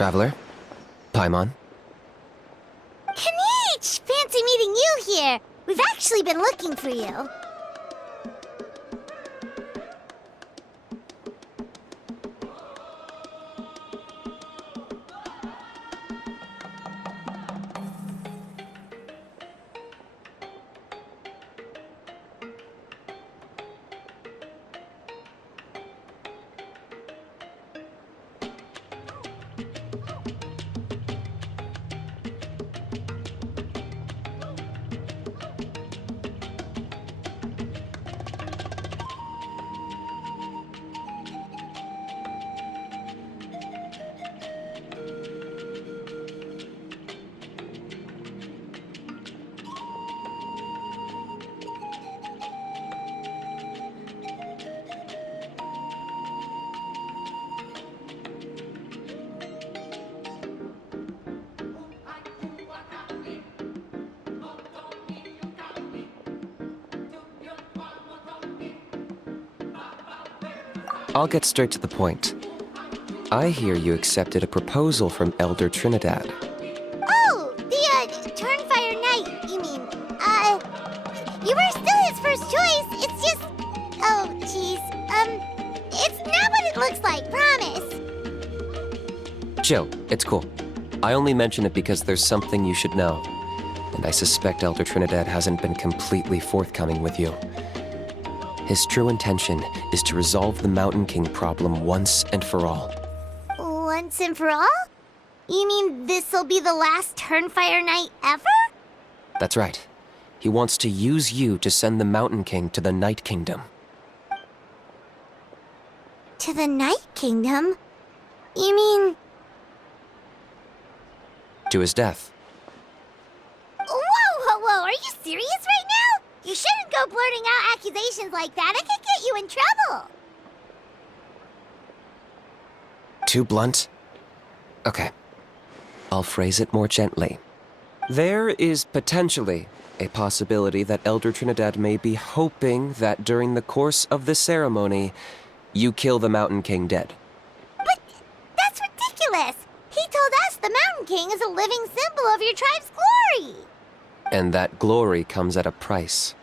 Traveler? Paimon? Kanichi! Fancy meeting you here! We've actually been looking for you. I'll get straight to the point. I hear you accepted a proposal from Elder Trinidad. Oh, the, Turnfire Knight, you mean. You were still his first choice. It's just... Oh, jeez. It's not what it looks like, promise. Chill, it's cool. I only mention it because there's something you should know. And I suspect Elder Trinidad hasn't been completely forthcoming with you. His true intention is to resolve the Mountain King problem once and for all. Once and for all? You mean this'll be the last Turnfire Knight ever? That's right. He wants to use you to send the Mountain King to the Night Kingdom. To the Night Kingdom? You mean... To his death. Whoa, are you serious right now? You shouldn't go blurting out accusations like that. It could get you in trouble. Too blunt? Okay. I'll phrase it more gently. There is potentially a possibility that Elder Trinidad may be hoping that during the course of the ceremony, you kill the Mountain King dead. But that's ridiculous. He told us the Mountain King is a living symbol of your tribe's glory. And that glory comes at a price.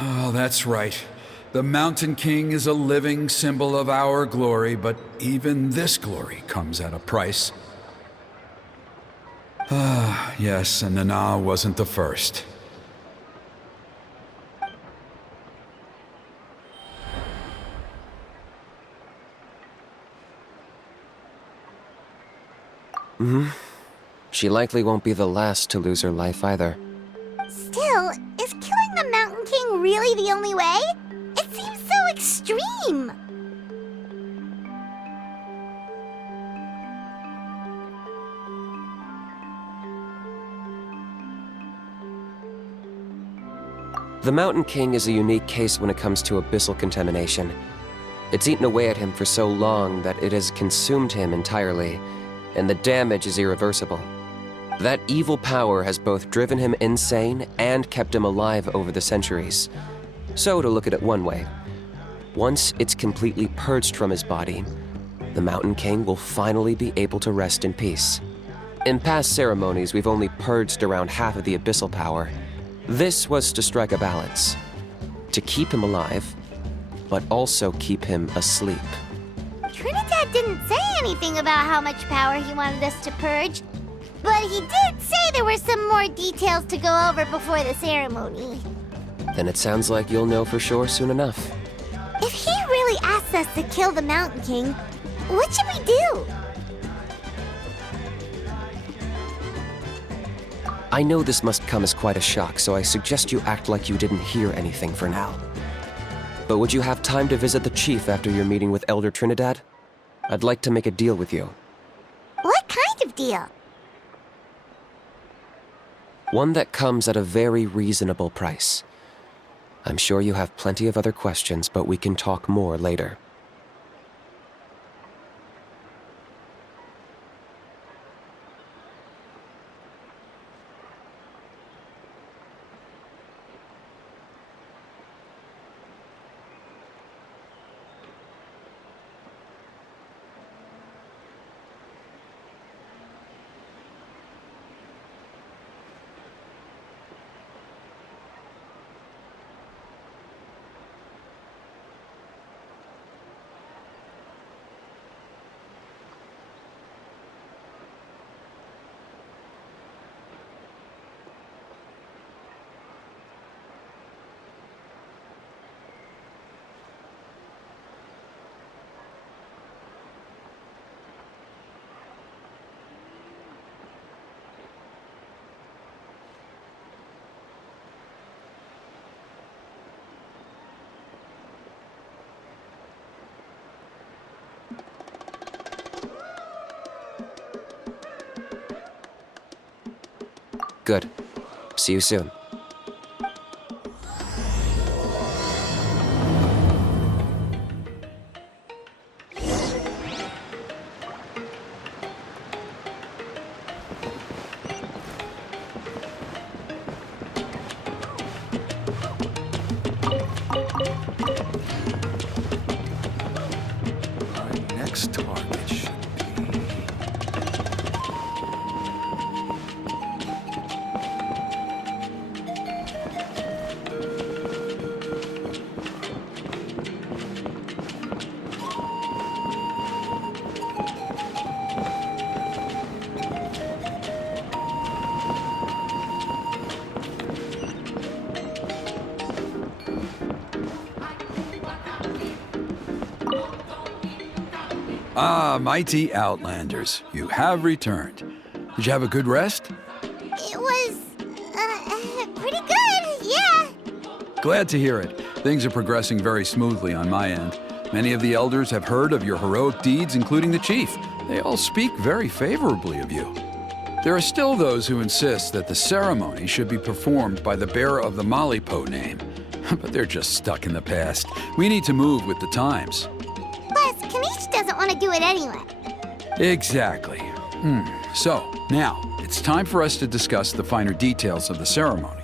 Oh, that's right. The Mountain King is a living symbol of our glory, but even this glory comes at a price. Ah, yes, and Nana wasn't the first. She likely won't be the last to lose her life either. Still, is killing the Mountain King really the only way? It seems so extreme. The Mountain King is a unique case when it comes to abyssal contamination. It's eaten away at him for so long that it has consumed him entirely, and the damage is irreversible. That evil power has both driven him insane and kept him alive over the centuries. So, to look at it one way, once it's completely purged from his body, the Mountain King will finally be able to rest in peace. In past ceremonies, we've only purged around half of the abyssal power. This was to strike a balance, to keep him alive, but also keep him asleep. Trinidad didn't say anything about how much power he wanted us to purge, but he did say there were some more details to go over before the ceremony. Then it sounds like you'll know for sure soon enough. If he really asks us to kill the Mountain King, what should we do? I know this must come as quite a shock, so I suggest you act like you didn't hear anything for now. But would you have time to visit the chief after your meeting with Elder Trinidad? I'd like to make a deal with you. What kind of deal? One that comes at a very reasonable price. I'm sure you have plenty of other questions, but we can talk more later. Good. See you soon. Our next target should be... Ah, mighty Outlanders, you have returned. Did you have a good rest? It was, pretty good, yeah. Glad to hear it. Things are progressing very smoothly on my end. Many of the elders have heard of your heroic deeds, including the chief. They all speak very favorably of you. There are still those who insist that the ceremony should be performed by the bearer of the Malipo name. But they're just stuck in the past. We need to move with the times. Plus, Kanish doesn't want to do it anyway. Exactly. So, now, it's time for us to discuss the finer details of the ceremony.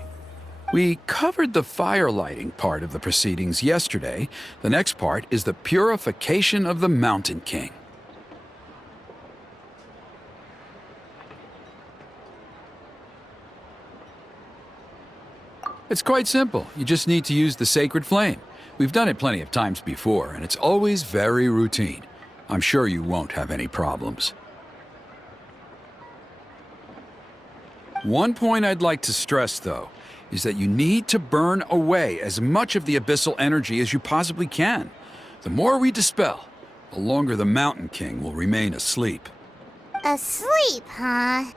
We covered the fire lighting part of the proceedings yesterday. The next part is the purification of the Mountain King. It's quite simple. You just need to use the sacred flame. We've done it plenty of times before, and it's always very routine. I'm sure you won't have any problems. One point I'd like to stress, though, is that you need to burn away as much of the abyssal energy as you possibly can. The more we dispel, the longer the Mountain King will remain asleep. Asleep, huh?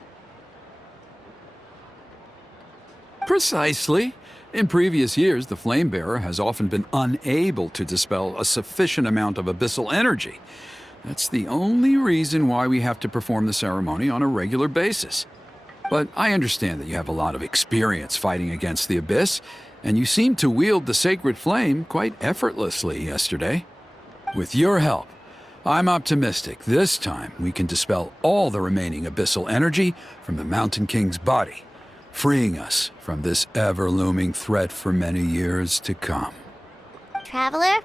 Precisely. In previous years, the Flamebearer has often been unable to dispel a sufficient amount of abyssal energy. That's the only reason why we have to perform the ceremony on a regular basis. But I understand that you have a lot of experience fighting against the Abyss, and you seemed to wield the sacred flame quite effortlessly yesterday. With your help, I'm optimistic this time we can dispel all the remaining abyssal energy from the Mountain King's body, freeing us from this ever-looming threat for many years to come. Traveler?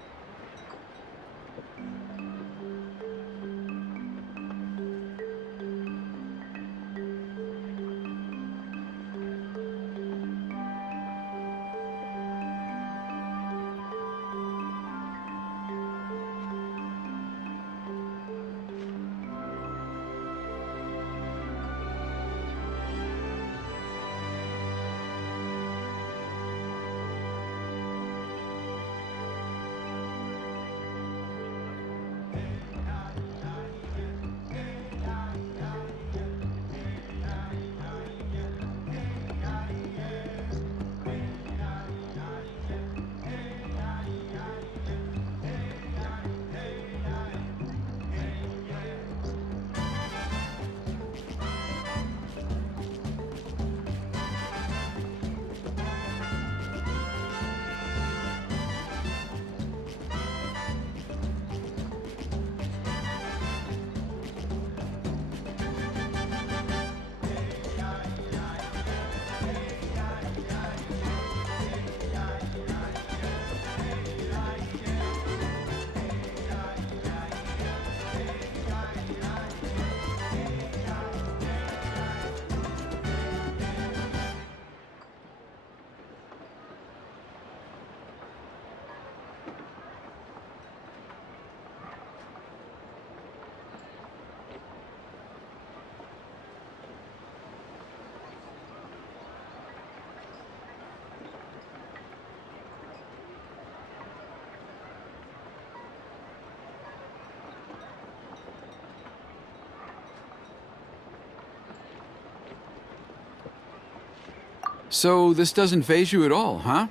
So this doesn't faze you at all, huh?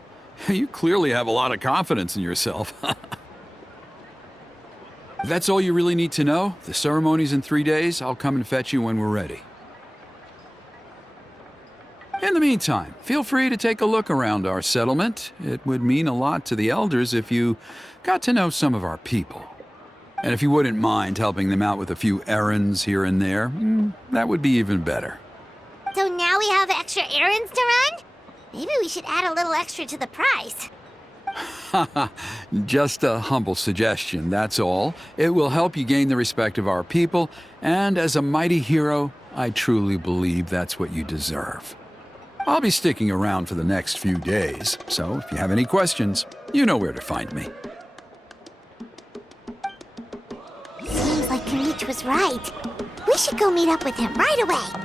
You clearly have a lot of confidence in yourself. If that's all you really need to know, the ceremony's in 3 days. I'll come and fetch you when we're ready. In the meantime, feel free to take a look around our settlement. It would mean a lot to the elders if you got to know some of our people. And if you wouldn't mind helping them out with a few errands here and there, that would be even better. So now we have extra errands to run? Maybe we should add a little extra to the price. Just a humble suggestion, that's all. It will help you gain the respect of our people, and as a mighty hero, I truly believe that's what you deserve. I'll be sticking around for the next few days, so if you have any questions, you know where to find me. Seems like Kanich was right. We should go meet up with him right away.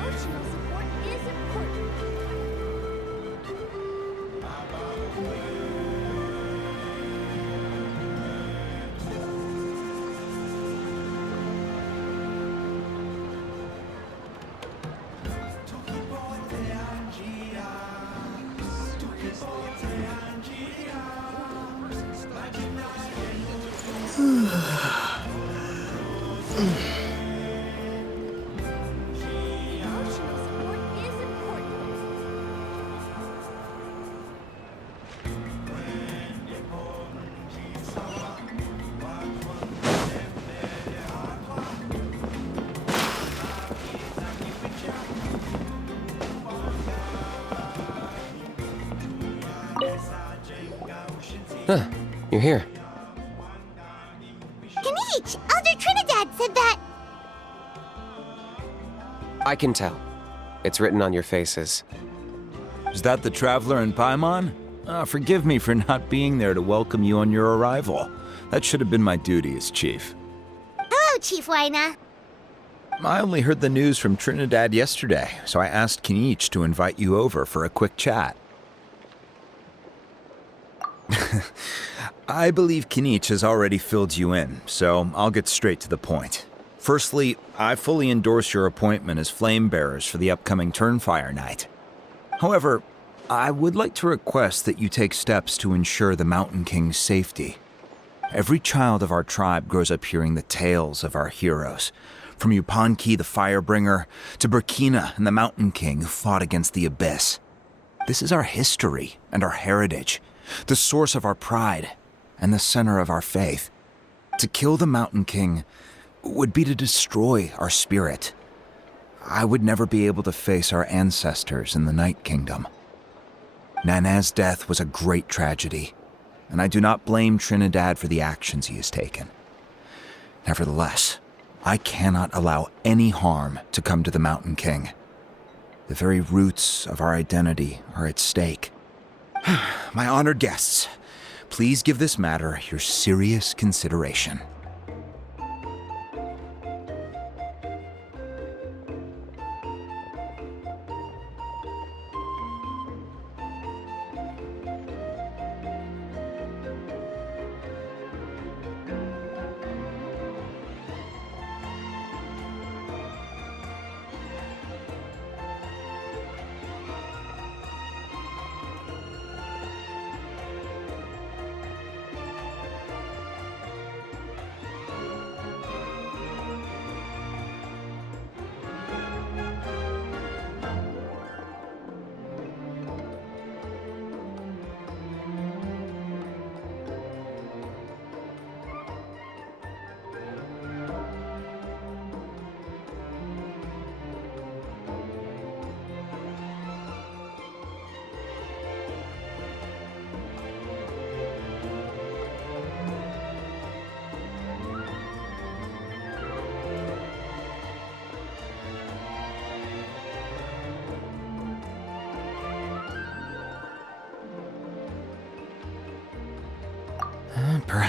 Emotional support is important. Emotional support is important. Emotional support is important. Huh, you're here. Kanich, Elder Trinidad said that. I can tell. It's written on your faces. Is that the Traveler in Paimon? Forgive me for not being there to welcome you on your arrival. That should have been my duty as chief. Hello, Chief Waina. I only heard the news from Trinidad yesterday, so I asked Kanich to invite you over for a quick chat. I believe Kanich has already filled you in, so I'll get straight to the point. Firstly, I fully endorse your appointment as flame bearers for the upcoming Turnfire Night. However, I would like to request that you take steps to ensure the Mountain King's safety. Every child of our tribe grows up hearing the tales of our heroes, from Yupanqui the Firebringer to Burkina and the Mountain King who fought against the Abyss. This is our history and our heritage, the source of our pride and the center of our faith. To kill the Mountain King would be to destroy our spirit. I would never be able to face our ancestors in the Night Kingdom. Nana's death was a great tragedy, and I do not blame Trinidad for the actions he has taken. Nevertheless, I cannot allow any harm to come to the Mountain King. The very roots of our identity are at stake. My honored guests, please give this matter your serious consideration.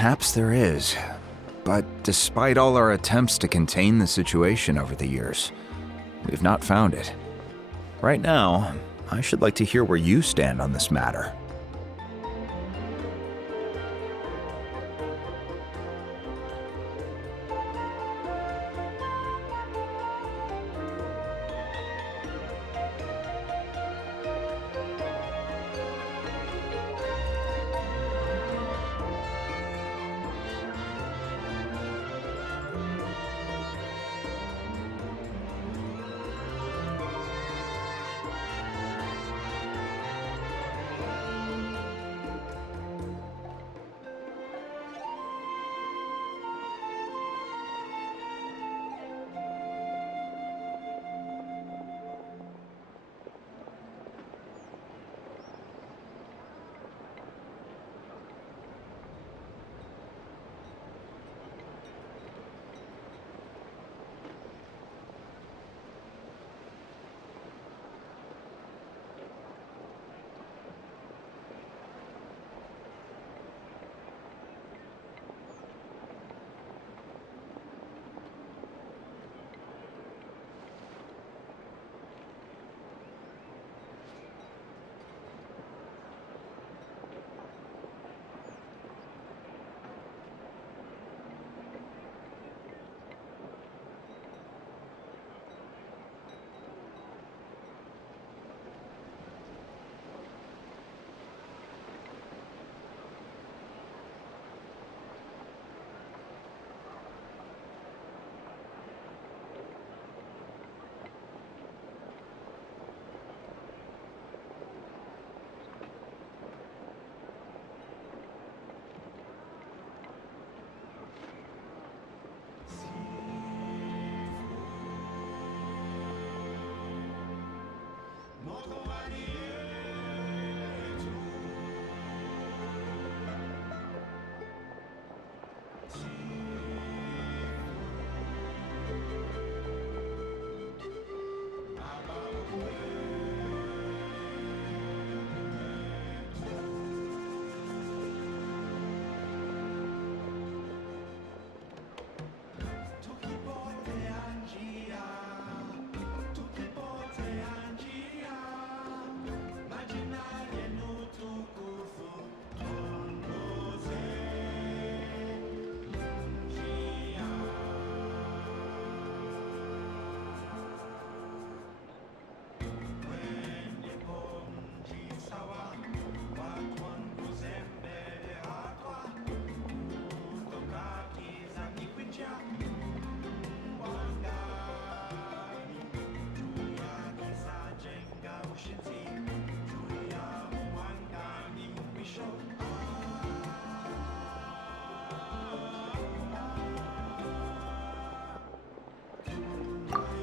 Perhaps there is. But despite all our attempts to contain the situation over the years, we've not found it. Right now, I should like to hear where you stand on this matter.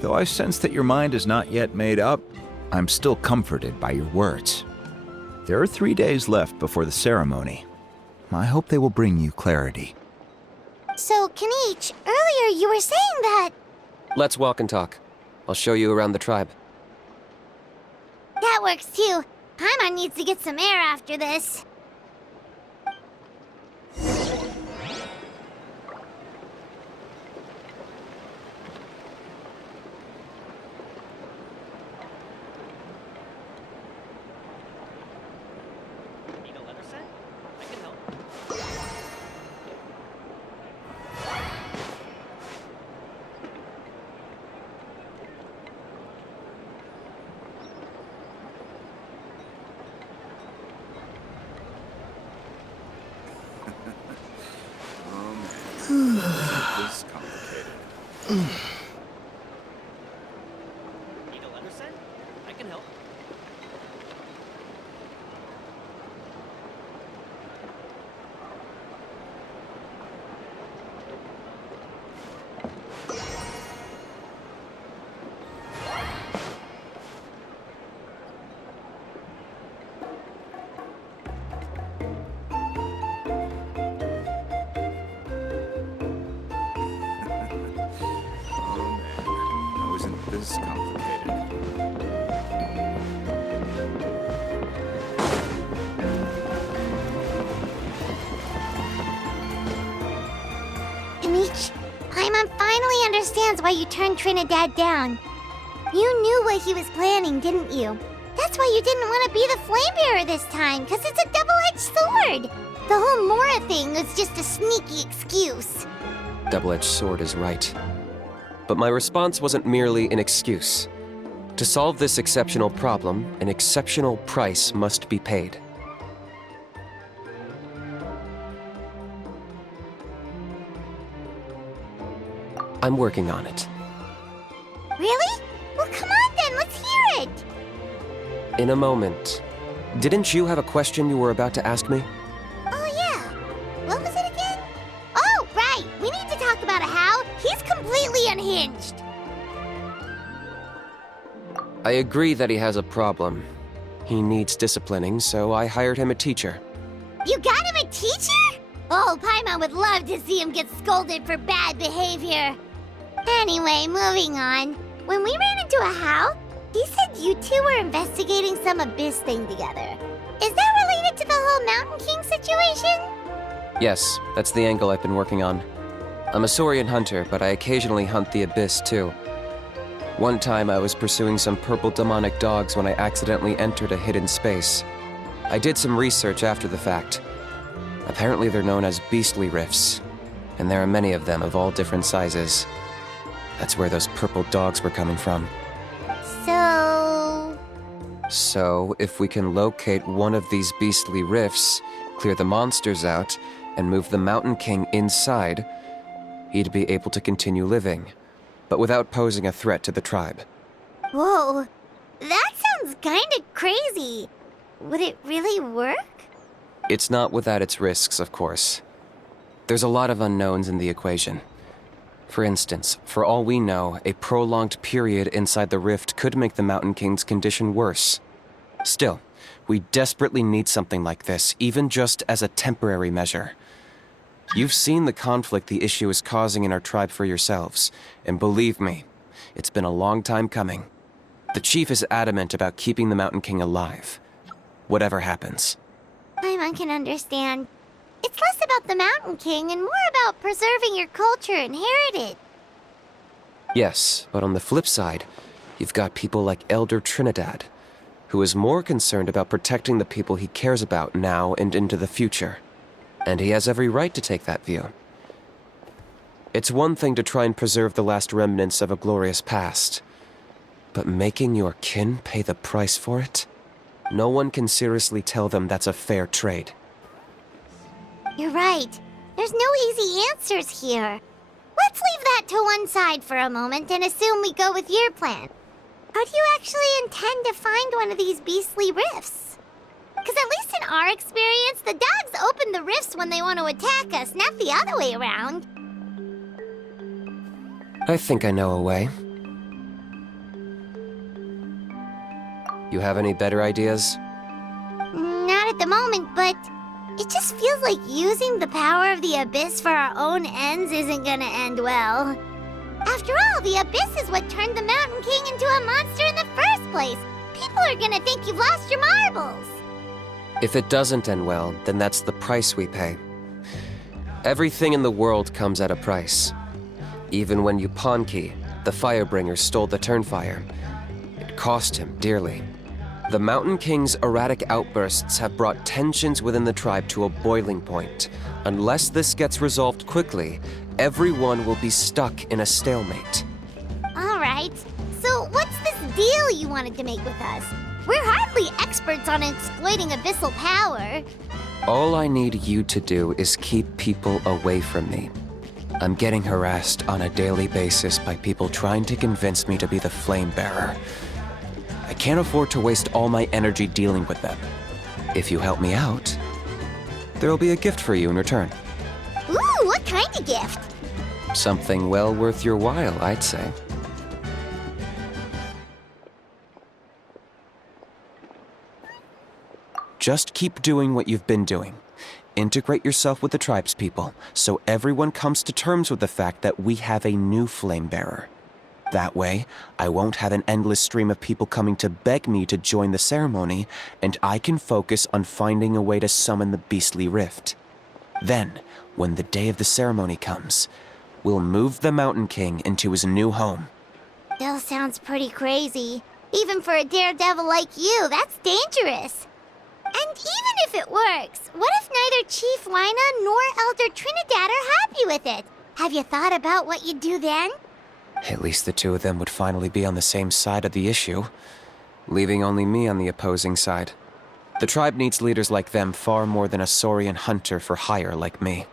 Though I sense that your mind is not yet made up, I'm still comforted by your words. There are 3 days left before the ceremony. I hope they will bring you clarity. So, Kanichi, earlier you were saying that... Let's walk and talk. I'll show you around the tribe. That works too. Paimon needs to get some air after this. Need a letter set? I can help. This complicated. Need a letter set? I can help. How isn't this complicated? finally understands why you turned Trinidad down. You knew what he was planning, didn't you? That's why you didn't want to be the Flame Bearer this time, because it's a double-edged sword. The whole Mora thing was just a sneaky excuse. Double-edged sword is right. But my response wasn't merely an excuse. To solve this exceptional problem, an exceptional price must be paid. I'm working on it. Really? Well, come on then, let's hear it! In a moment. Didn't you have a question you were about to ask me? Oh yeah. What was it again? Oh, right! We need to talk about how he's completely unhinged. I agree that he has a problem. He needs disciplining, so I hired him a teacher. You got him a teacher? Oh, Paimon would love to see him get scolded for bad behavior. Anyway, moving on. When we ran into a How, he said you two were investigating some abyss thing together. Is that related to the whole Mountain King situation? Yes, that's the angle I've been working on. I'm a Saurian hunter, but I occasionally hunt the abyss too. One time I was pursuing some purple demonic dogs when I accidentally entered a hidden space. I did some research after the fact. Apparently they're known as beastly rifts, and there are many of them of all different sizes. That's where those purple dogs were coming from. So, if we can locate one of these beastly rifts, clear the monsters out, and move the Mountain King inside, he'd be able to continue living, but without posing a threat to the tribe. Whoa, that sounds kinda crazy. Would it really work? It's not without its risks, of course. There's a lot of unknowns in the equation. For instance, for all we know, a prolonged period inside the rift could make the Mountain King's condition worse. Still, we desperately need something like this, even just as a temporary measure. You've seen the conflict the issue is causing in our tribe for yourselves, and believe me, it's been a long time coming. The chief is adamant about keeping the Mountain King alive, whatever happens. Paimon can understand. It's less about the Mountain King and more about preserving your culture and heritage. Yes, but on the flip side, you've got people like Elder Trinidad, who is more concerned about protecting the people he cares about now and into the future. And he has every right to take that view. It's one thing to try and preserve the last remnants of a glorious past, but making your kin pay the price for it? No one can seriously tell them that's a fair trade. You're right. There's no easy answers here. Let's leave that to one side for a moment and assume we go with your plan. How do you actually intend to find one of these beastly rifts? Because at least in our experience, the dogs open the rifts when they want to attack us, not the other way around. I think I know a way. You have any better ideas? Not at the moment, but it just feels like using the power of the Abyss for our own ends isn't gonna end well. After all, the Abyss is what turned the Mountain King into a monster in the first place. People are gonna think you've lost your marbles. If it doesn't end well, then that's the price we pay. Everything in the world comes at a price. Even when Yupanqui, the Firebringer, stole the Turnfire, it cost him dearly. The Mountain King's erratic outbursts have brought tensions within the tribe to a boiling point. Unless this gets resolved quickly, everyone will be stuck in a stalemate. All right, so what's this deal you wanted to make with us? We're hardly experts on exploiting abyssal power. All I need you to do is keep people away from me. I'm getting harassed on a daily basis by people trying to convince me to be the Flame Bearer. I can't afford to waste all my energy dealing with them. If you help me out, there'll be a gift for you in return. Ooh, what kind of gift? Something well worth your while, I'd say. Just keep doing what you've been doing. Integrate yourself with the tribespeople, so everyone comes to terms with the fact that we have a new Flame Bearer. That way, I won't have an endless stream of people coming to beg me to join the ceremony, and I can focus on finding a way to summon the beastly rift. Then, when the day of the ceremony comes, We'll move the Mountain King into his new home. Still sounds pretty crazy. Even for a daredevil like you, that's dangerous. And even if it works, what if neither Chief Lina nor Elder Trinidad are happy with it? Have you thought about what you'd do then? At least the two of them would finally be on the same side of the issue, leaving only me on the opposing side. The tribe needs leaders like them far more than a Saurian hunter for hire like me.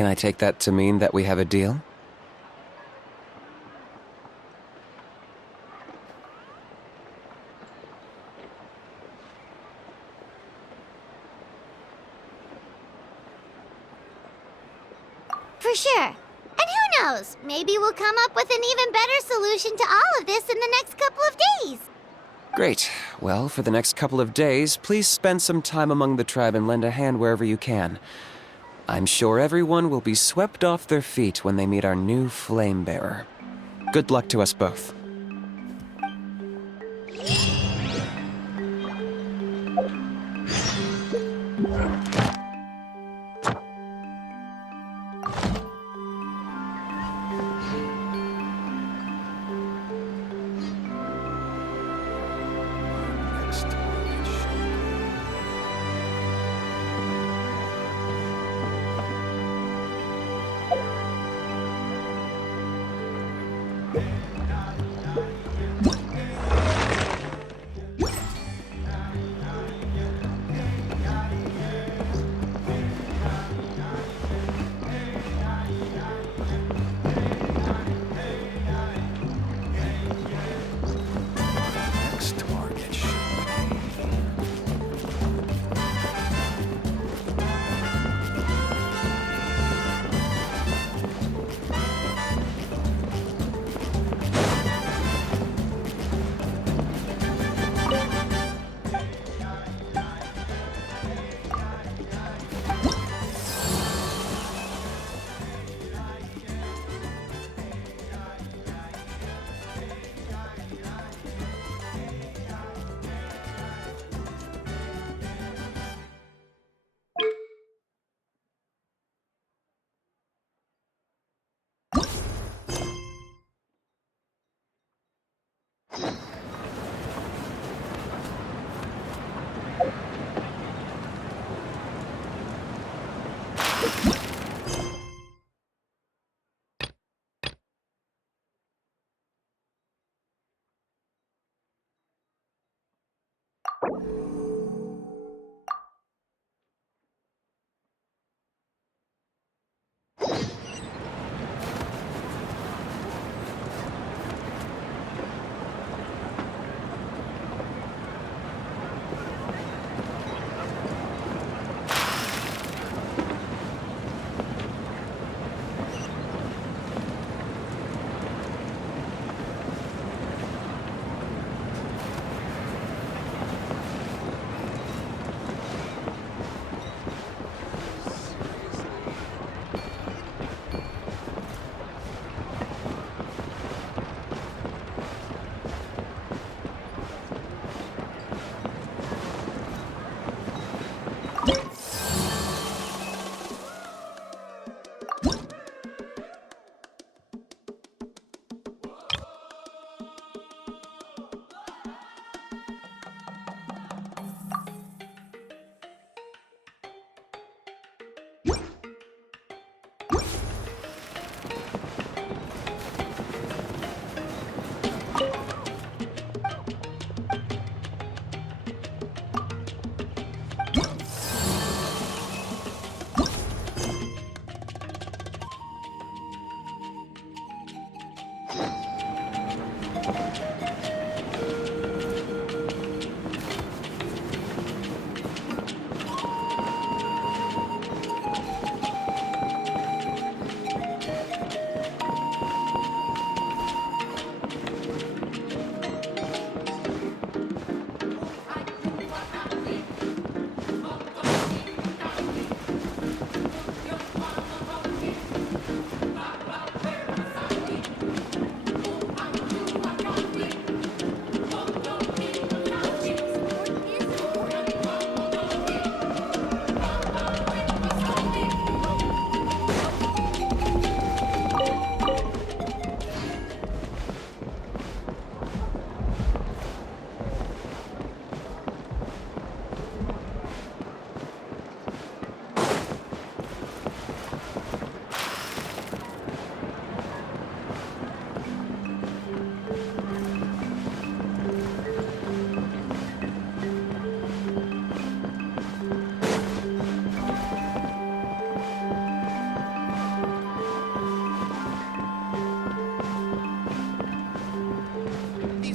Can I take that to mean that we have a deal? For sure. And who knows? Maybe we'll come up with an even better solution to all of this in the next couple of days. Great. Well, for the next couple of days, please spend some time among the tribe and lend a hand wherever you can. I'm sure everyone will be swept off their feet when they meet our new flame bearer. Good luck to us both.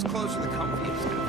clothes are the comfiest.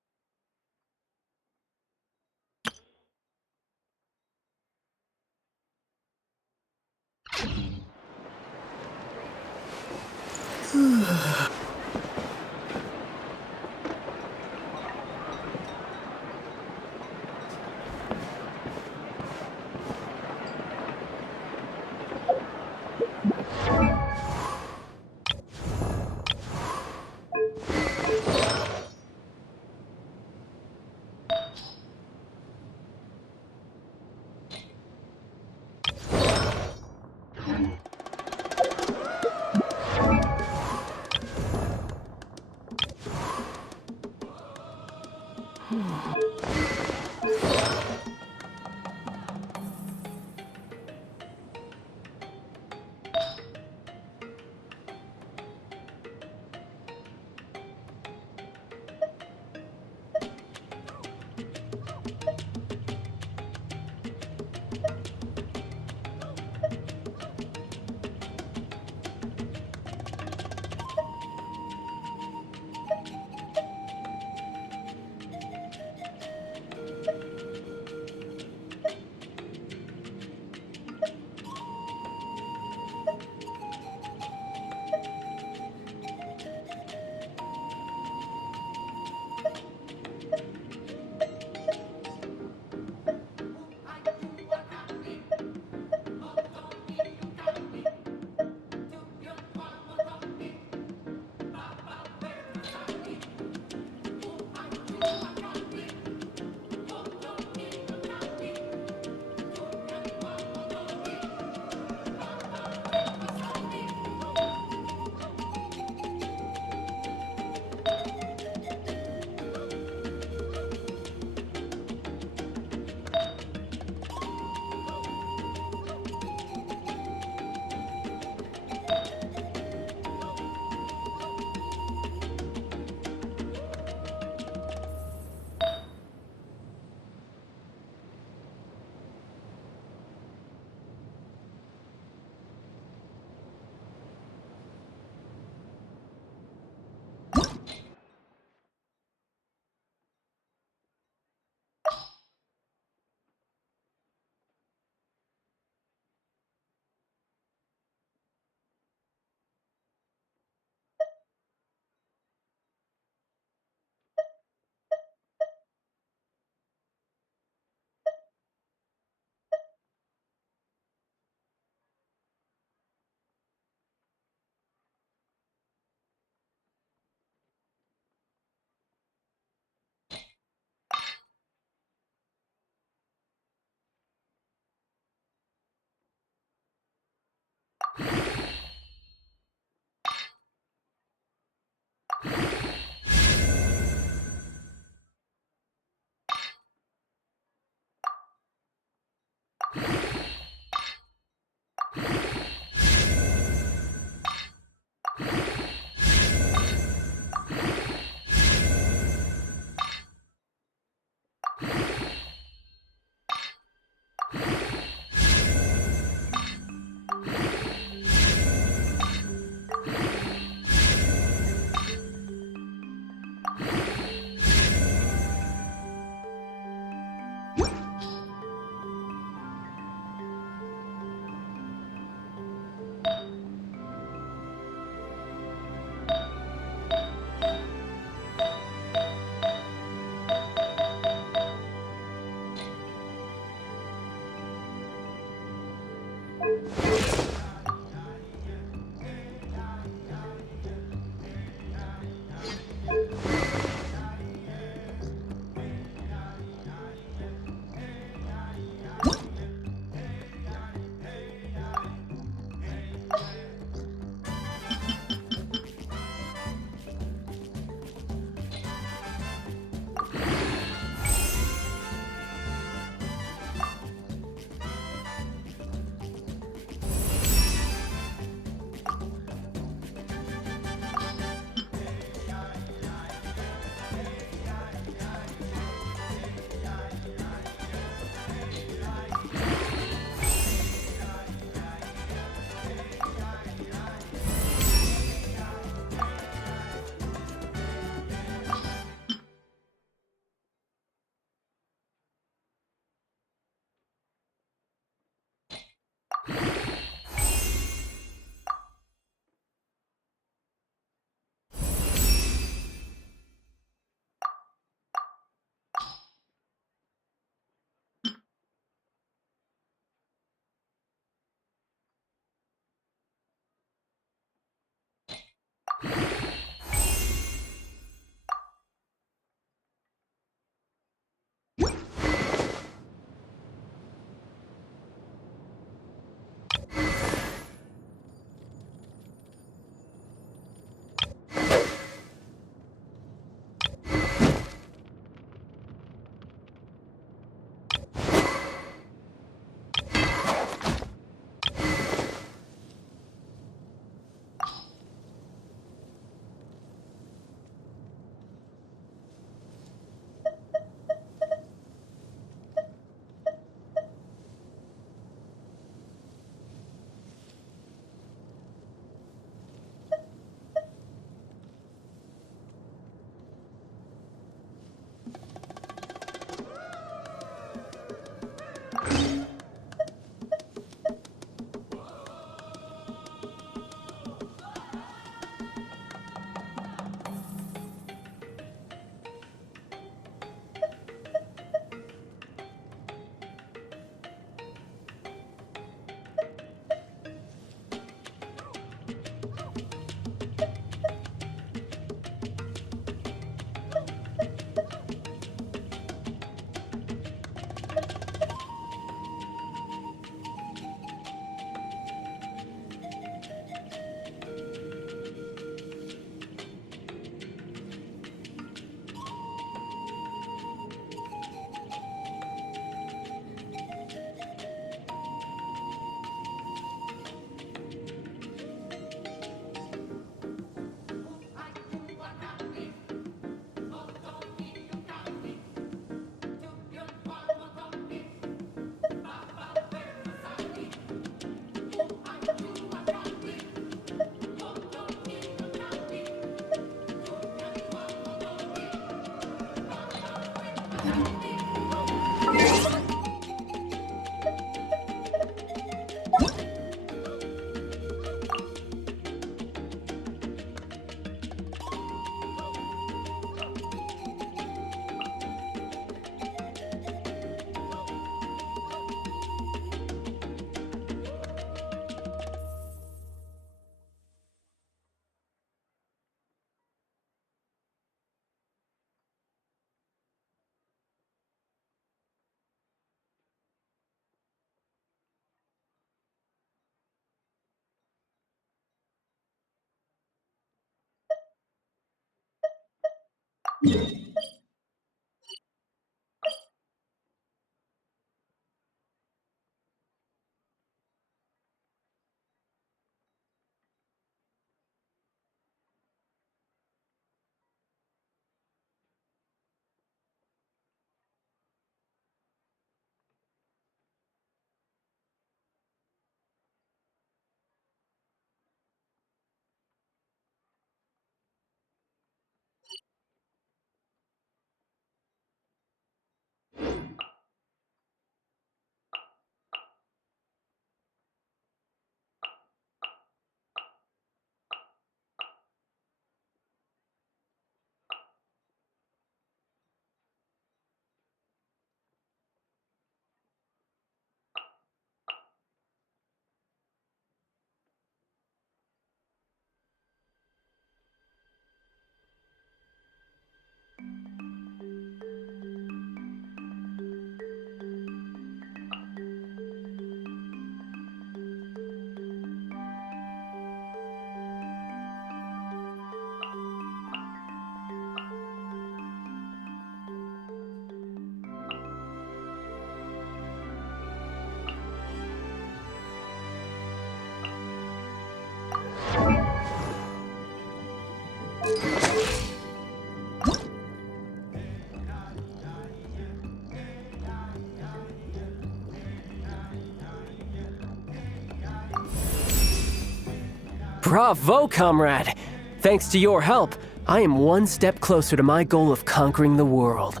Bravo, comrade! Thanks to your help, I am one step closer to my goal of conquering the world.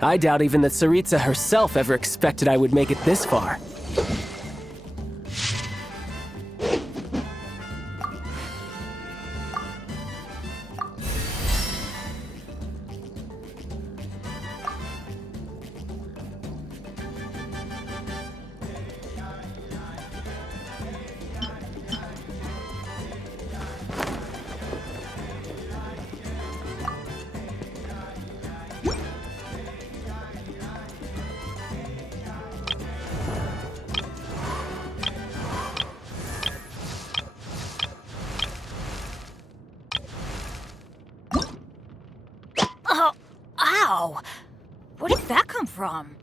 I doubt even that Saritsa herself ever expected I would make it this far. Oh, ow! Where did that come from?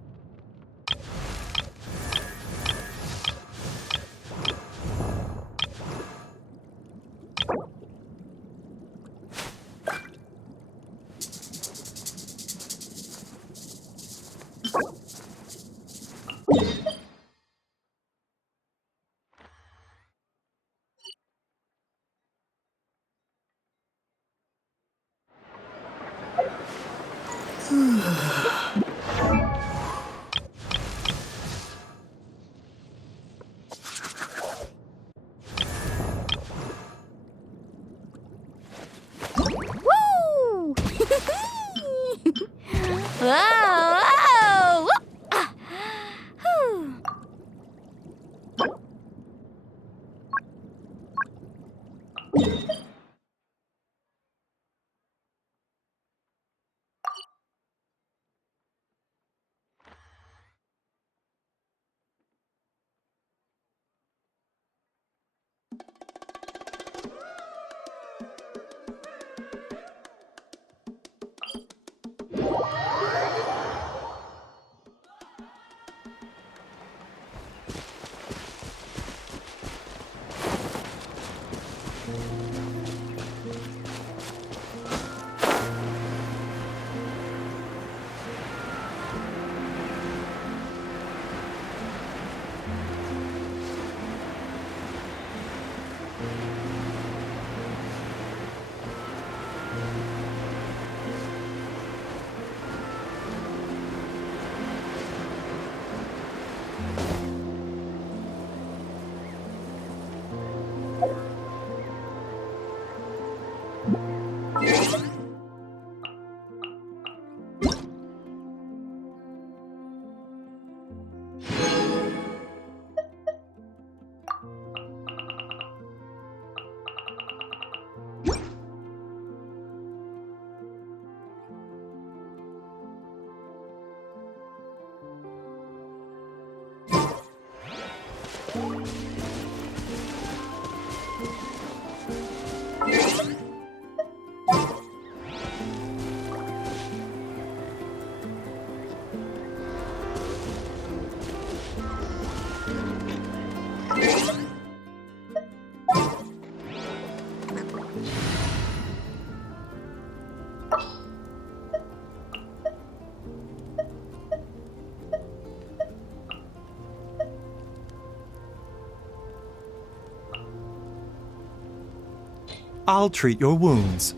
Woo! Whoa! Whoa! Ah. Whew. I'll treat your wounds.